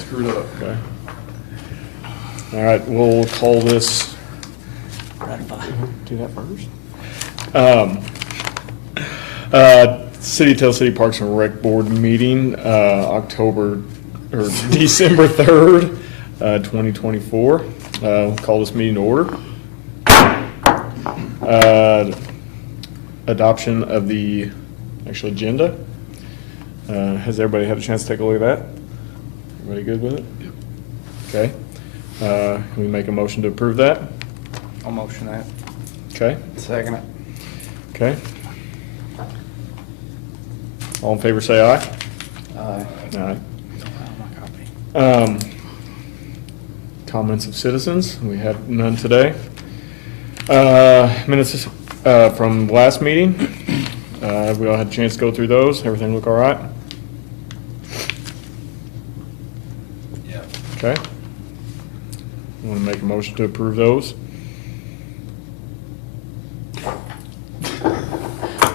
screwed up. Okay. All right, we'll call this. Ratify. Do that first. City of Tell City Parks and Rec Board meeting, December 3rd, 2024. We'll call this meeting to order. Adoption of the actual agenda. Has everybody had a chance to take a look at that? Everybody good with it? Yep. Okay. Can we make a motion to approve that? I'll motion that. Okay. Second it. Okay. All in favor, say aye. Aye. Aye. My copy. Comments of citizens, we had none today. Minutes from last meeting, we all had a chance to go through those. Everything look all right? Yeah. Okay. Want to make a motion to approve those?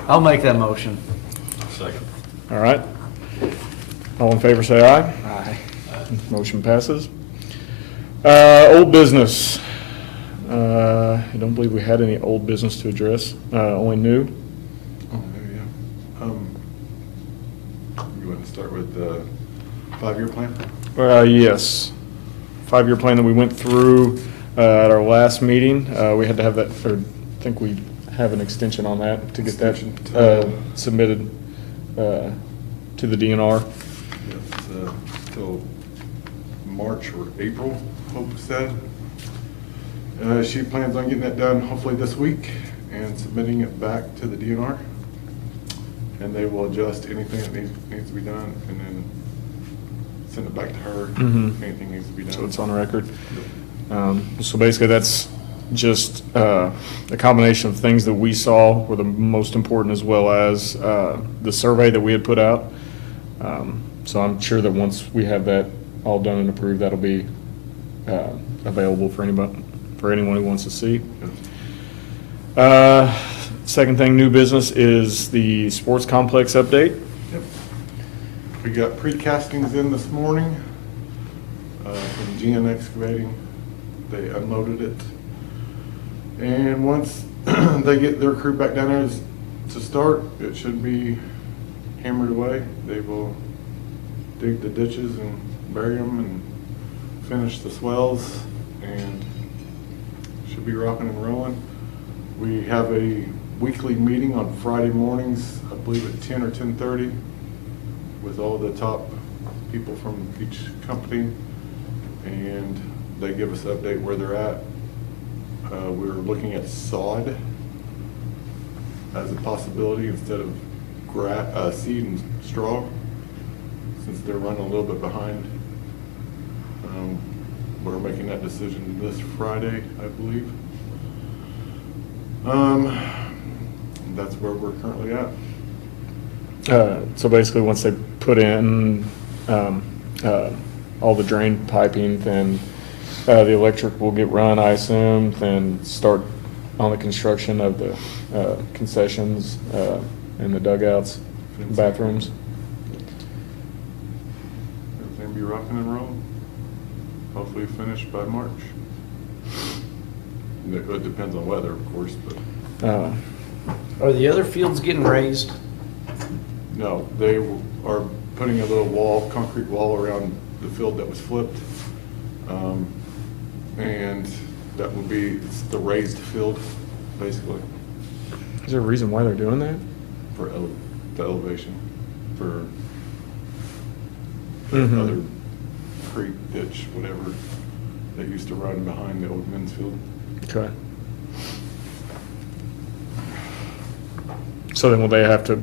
I'll make that motion. Second. All right. All in favor, say aye. Aye. Motion passes. Old business. I don't believe we had any old business to address, only new. Oh, there you go. You want to start with the 5-year plan? Yes. 5-year plan that we went through at our last meeting. We had to have that, or I think we have an extension on that to get that submitted to the DNR. Yes, till March or April, Hope said. She plans on getting that done hopefully this week and submitting it back to the DNR. And they will adjust anything that needs to be done and then send it back to her Mhm. if anything needs to be done. So it's on record. So basically, that's just a combination of things that we saw were the most important, as well as the survey that we had put out. So I'm sure that once we have that all done and approved, that'll be available for anyone who wants to see. Second thing, new business, is the sports complex update. Yep. We got pre-castings in this morning from GN Excavating. They unloaded it. And once they get their crew back down there to start, it should be hammered away. They will dig the ditches and bury them and finish the swells and should be rocking and rolling. We have a weekly meeting on Friday mornings, I believe at 10 or 10:30, with all the top people from each company, and they give us an update where they're at. We're looking at sod as a possibility instead of seed and straw, since they're running a little bit behind. We're making that decision this Friday, I believe. That's where we're currently at. So basically, once they put in all the drain piping, then the electric will get run, I assume, then start on the construction of the concessions and the dugouts, bathrooms. Everything be rocking and rolling. Hopefully finished by March. It depends on weather, of course, but Are the other fields getting raised? no, they are putting a little concrete wall around the field that was flipped. And that will be, it's the raised field, basically, Is there a reason why they're doing that? for the elevation, for Mhm. other creek, ditch, whatever, that used to run behind the old men's field. Okay. So then will they have to,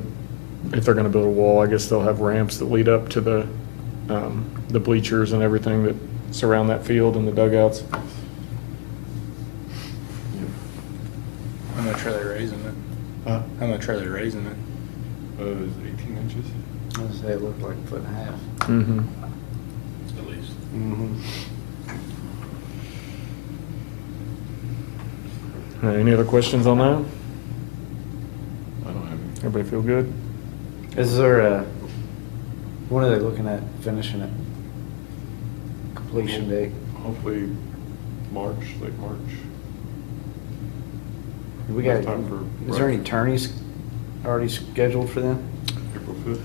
if they're gonna build a wall, I guess they'll have ramps that lead up to the bleachers and everything that surround that field and the dugouts? How much are they raising it? How much are they raising it? It was 18 inches. I was gonna say it looked like a foot and a half. Mm-hmm. At least. Any other questions on that? I don't have any. Everybody feel good? Is there when are they looking at finishing it? completion date? Hopefully March, late March. We got, Time for is there any attorneys already scheduled for them? April 5th.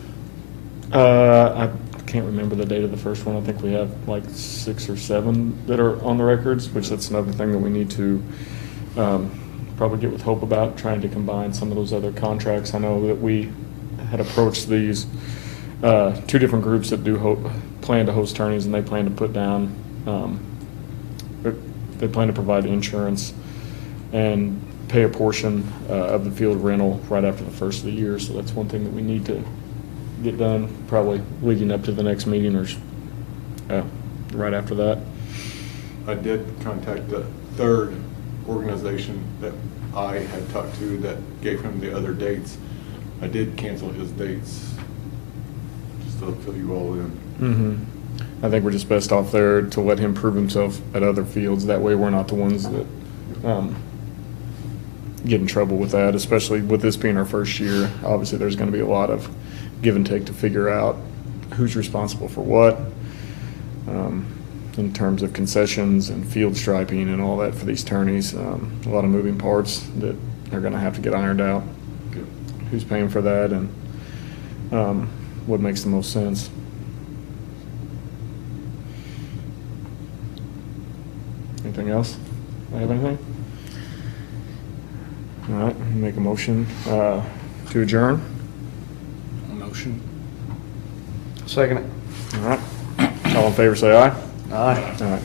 I can't remember the date of the first one. I think we have like 6 or 7 that are on the records, which that's another thing that we need to probably get with Hope about, trying to combine some of those other contracts. I know that we had approached these 2 different groups that do plan to host tourneys, and they plan to put down, they plan to provide insurance and pay a portion of the field rental right after the first of the year. So that's one thing that we need to get done, probably leading up to the next meeting or right after that. I did contact the third organization that I had talked to that gave him the other dates. I did cancel his dates, just to fill you all in. Mm-hmm. I think we're just best off there to let him prove himself at other fields. That way we're not the ones that get in trouble with that, especially with this being our first year. Obviously, there's going to be a lot of give and take to figure out who's responsible for what in terms of concessions and field striping and all that for these tourneys. A lot of moving parts that are going to have to get ironed out. Good. Who's paying for that and what makes the most sense. Anything else? I have anything? All right, make a motion to adjourn. Motion. Second it. All right. All in favor, say aye. Aye. All right.